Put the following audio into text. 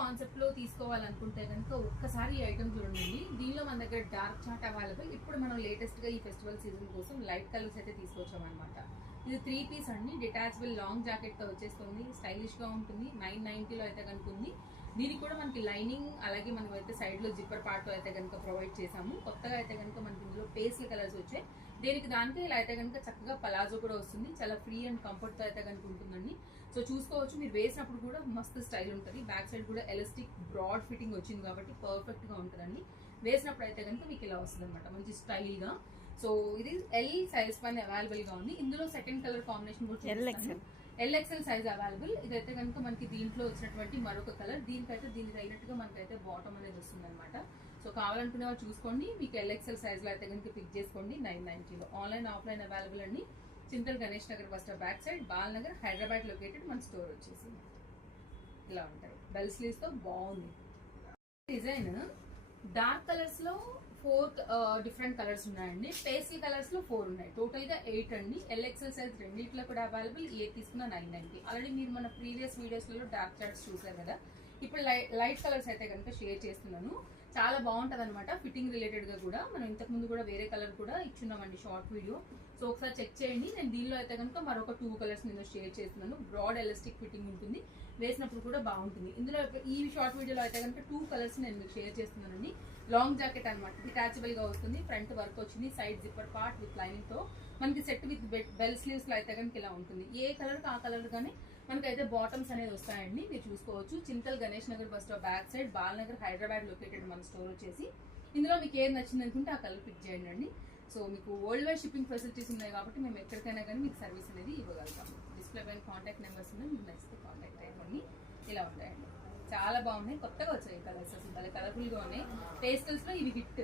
Concept లో తీసుకోవాలనుకుంటే కనుక ఒక్కసారి ఈ ఐటమ్ చూడండి. దీనిలో మన దగ్గర డార్క్ చార్ట్ అవైలబుల్. ఇప్పుడు మనం లేటెస్ట్ గా ఈ ఫెస్టివల్ సీజన్ కోసం లైట్ కలర్స్ అయితే తీసుకొచ్చాం అనమాట. ఇది 3 పీస్ అండి, డిటాచబుల్ లాంగ్ జాకెట్ తో వచ్చేస్తుంది. స్టైలిష్ గా ఉంటుంది. 990లో అయితే కనుక ఉంది. దీనికి కూడా మనకి లైనింగ్ అలాగే మనం అయితే సైడ్ లో జిప్పర్ పార్ట్ తో అయితే కనుక ప్రొవైడ్ చేసాము. కొత్తగా అయితే కనుక మనకి ఇందులో పేస్టల్ కలర్స్ వచ్చాయి. దేనికి దానికి ఇలా అయితే కనుక చక్కగా పలాజో కూడా వస్తుంది. చాలా ఫ్రీ అండ్ కంఫర్ట్ తో అయితే కనుక ఉంటుందండి. సో చూసుకోవచ్చు, మీరు వేసినప్పుడు కూడా మస్తు స్టైల్ ఉంటుంది. బ్యాక్ సైడ్ కూడా ఎలాస్టిక్ బ్రాడ్ ఫిట్టింగ్ వచ్చింది కాబట్టి పర్ఫెక్ట్ గా ఉంటుందండి. వేసినప్పుడు అయితే కనుక మీకు ఇలా వస్తుంది అనమాట, మంచి స్టైల్ గా. సో ఇది ఎల్ సైజ్ పైన అవైలబుల్ గా ఉంది. ఇందులో సెకండ్ కలర్ కాంబినేషన్ కూడా ఎల్ఎక్స్ఎల్ సైజ్ అవైలబుల్. ఇదైతే కనుక మనకి దీంట్లో వచ్చినటువంటి మరొక కలర్. దీనికైతే దీనికి అయినట్టుగా మనకైతే బాటమ్ అనేది వస్తుంది అనమాట. సో కావాలనుకునే వాళ్ళు చూసుకోండి. మీకు ఎల్ఎక్స్ఎల్ సైజ్ లో అయితే కనుక పిక్ చేసుకోండి. 990లో ఆన్లైన్ ఆఫ్లైన్ అవైలబుల్ అండి. Chintal Ganesh Nagar bus stop back side, Bal Nagar, Hyderabad located మన స్టోర్ వచ్చేసి ఇలా ఉంటాయి. బెల్ స్లీవ్స్ తో బాగుంది డిజైన్. డార్క్ కలర్స్ లో 4 డిఫరెంట్ కలర్స్ ఉన్నాయండి. పేస్టల్ కలర్స్ లో 4 ఉన్నాయి. టోటల్ గా 8 అండి. ఎల్ఎక్స్ఎల్ సైజ్ రెండింటిలో కూడా అవైలబుల్. ఏ తీసుకున్న 990. ఆల్రెడీ మీరు మన ప్రీవియస్ వీడియోస్ లో డార్క్ చార్ట్స్ చూసారు కదా. ఇప్పుడు లైట్ కలర్స్ అయితే కనుక షేర్ చేస్తున్నాను. చాలా బాగుంటది అనమాట. ఫిట్టింగ్ రిలేటెడ్ గా కూడా మనం ఇంతకు ముందు కూడా వేరే కలర్ కూడా ఇచ్చున్నామండి షార్ట్ వీడియో. సో ఒకసారి చెక్ చేయండి. నేను దీనిలో అయితే కనుక మరొక 2 కలర్స్ నేను షేర్ చేస్తున్నాను. బ్రాడ్ ఎలాస్టిక్ ఫిట్టింగ్ ఉంటుంది. వేసినప్పుడు కూడా బాగుంటుంది. ఇందులో ఈ షార్ట్ వీడియోలో అయితే కనుక 2 కలర్స్ నేను మీకు షేర్ చేస్తున్నానండి. లాంగ్ జాకెట్ అనమాట, డిటాచబుల్ గా వస్తుంది. ఫ్రంట్ వర్క్ వచ్చింది. Side zipper part with lining తో మనకి సెట్ విత్ బెల్ స్లీవ్స్ లో అయితే కనుక ఇలా ఉంటుంది. ఏ కలర్ ఆ కలర్ గానే మనకైతే బాటమ్స్ అనేది వస్తాయండి. మీరు చూసుకోవచ్చు. Chintal Ganesh Nagar bus stop back side, Bal Nagar, Hyderabad located మన స్టోర్ వచ్చేసి. ఇందులో మీకు ఏది నచ్చింది అనుకుంటే ఆ కలర్ పిక్ చేయండి అండి. సో మీకు వరల్డ్ వైడ్ షిప్పింగ్ ఫెసిలిటీస్ ఉన్నాయి కాబట్టి మేము ఎక్కడికైనా కానీ మీకు సర్వీస్ అనేది ఇవ్వగలుగుతాము. డిస్ప్లే పైన కాంటాక్ట్ నెంబర్స్ ఉన్నాయి, మీకు నచ్చితే కాంటాక్ట్ అయిపోండి. ఇలా ఉంటాయండి. చాలా బాగున్నాయి. కొత్తగా వచ్చాయి కలర్స్, అసలు చాలా కలర్ఫుల్ గా ఉన్నాయి. పేస్టల్స్ లో ఇవి హిట్.